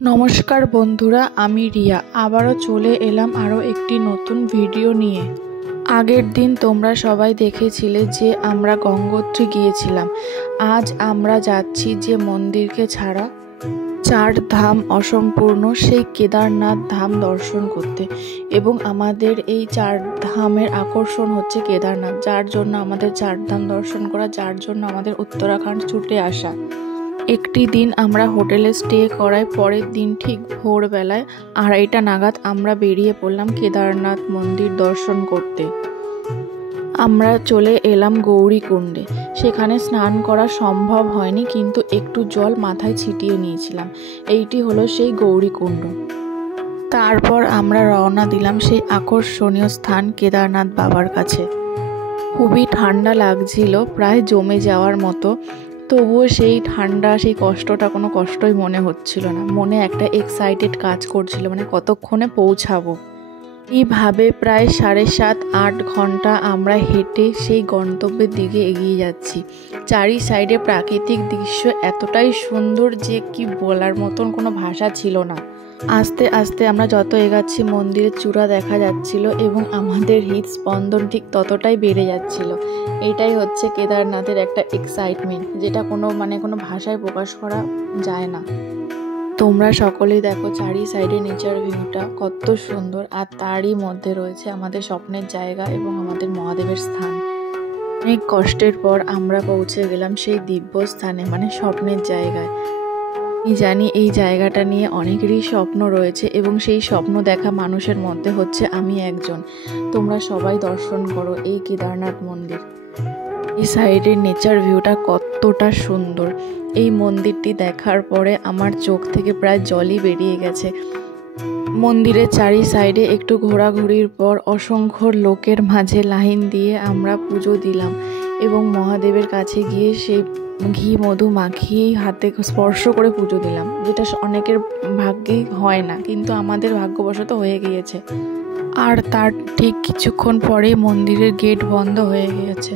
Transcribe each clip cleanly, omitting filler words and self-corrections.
নমস্কার বন্ধুরা, আমি রিয়া আবারও চলে এলাম আরও একটি নতুন ভিডিও নিয়ে। আগের দিন তোমরা সবাই দেখেছিলে যে আমরা গঙ্গোত্রী গিয়েছিলাম। আজ আমরা যাচ্ছি যে মন্দিরকে ছাড়া 4 ধাম অসম্পূর্ণ সেই কেদারনাথ ধাম দর্শন করতে। এবং আমাদের এই 4 ধামের আকর্ষণ হচ্ছে কেদারনাথ, যার জন্য আমাদের 4 ধাম দর্শন করা, যার জন্য আমাদের উত্তরাখণ্ড ছুটে আসা। একটি দিন আমরা হোটেলে স্টে করায় পরের দিন ঠিক ভোরবেলায় 2:30 নাগাদ আমরা বেরিয়ে পড়লাম কেদারনাথ মন্দির দর্শন করতে। আমরা চলে এলাম গৌরীকুণ্ডে। সেখানে স্নান করা সম্ভব হয়নি, কিন্তু একটু জল মাথায় ছিটিয়ে নিয়েছিলাম। এইটি হলো সেই গৌরীকুণ্ড। তারপর আমরা রওনা দিলাম সেই আকর্ষণীয় স্থান কেদারনাথ বাবার কাছে। খুবই ঠান্ডা লাগছিল, প্রায় জমে যাওয়ার মতো। তবুও সেই ঠান্ডা, সেই কষ্টটা কোনো কষ্টই মনে হচ্ছিল না। মনে একটা এক্সাইটেড কাজ করছিল, মানে কতক্ষণে পৌঁছাবো। এইভাবে প্রায় 7.5-8 ঘন্টা আমরা হেঁটে সেই গন্তব্যের দিকে এগিয়ে যাচ্ছি। চারি সাইডে প্রাকৃতিক দৃশ্য এতটাই সুন্দর যে কি বলার মতন কোনো ভাষা ছিল না। আস্তে আস্তে আমরা যত এগাচ্ছি মন্দিরের চূড়া দেখা যাচ্ছিল এবং আমাদের হৃদস্পন্দন ঠিক ততটাই বেড়ে যাচ্ছিল। এটাই হচ্ছে কেদারনাথের একটা এক্সাইটমেন্ট, যেটা কোনো ভাষায় প্রকাশ করা যায় না। তোমরা সকলেই দেখো চারি সাইডে নেচার ভিউটা কত সুন্দর, আর তারই মধ্যে রয়েছে আমাদের স্বপ্নের জায়গা এবং আমাদের মহাদেবের স্থান। অনেক কষ্টের পর আমরা পৌঁছে গেলাম সেই দিব্য স্থানে, মানে স্বপ্নের জায়গায়। আমি জানি এই জায়গাটা নিয়ে অনেকেরই স্বপ্ন রয়েছে এবং সেই স্বপ্ন দেখা মানুষের মধ্যে হচ্ছে আমি একজন। তোমরা সবাই দর্শন করো এই কেদারনাথ মন্দির। এই সাইডের নেচার ভিউটা কতটা সুন্দর। এই মন্দিরটি দেখার পরে আমার চোখ থেকে প্রায় জলই বেরিয়ে গেছে। মন্দিরের চারি সাইডে একটু ঘোরাঘুরির পর অসংখ্য লোকের মাঝে লাইন দিয়ে আমরা পুজো দিলাম এবং মহাদেবের কাছে গিয়ে সেই ঘি মধু মাখিয়েই হাতে স্পর্শ করে পুজো দিলাম, যেটা অনেকের ভাগ্যেই হয় না, কিন্তু আমাদের ভাগ্যবশত হয়ে গিয়েছে। আর তার ঠিক কিছুক্ষণ পরে মন্দিরের গেট বন্ধ হয়ে গিয়েছে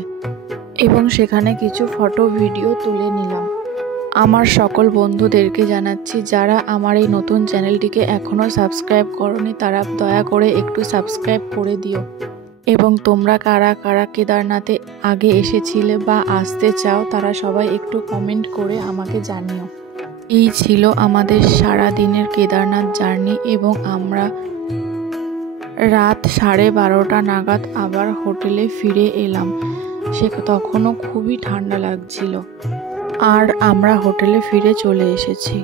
এবং সেখানে কিছু ফটো ভিডিও তুলে নিলাম। আমার সকল বন্ধুদেরকে জানাচ্ছি, যারা আমার এই নতুন চ্যানেলটিকে এখনও সাবস্ক্রাইব করনি তারা দয়া করে একটু সাবস্ক্রাইব করে দিও। এবং তোমরা কারা কারা কেদারনাথে আগে এসেছিলে বা আসতে চাও তারা সবাই একটু কমেন্ট করে আমাকে জানিও। এই ছিল আমাদের সারা দিনের কেদারনাথ জার্নি এবং আমরা রাত 12:30 নাগাদ আবার হোটেলে ফিরে এলাম। তখনও খুবই ঠান্ডা লাগছিল আর আমরা হোটেলে ফিরে চলে এসেছি।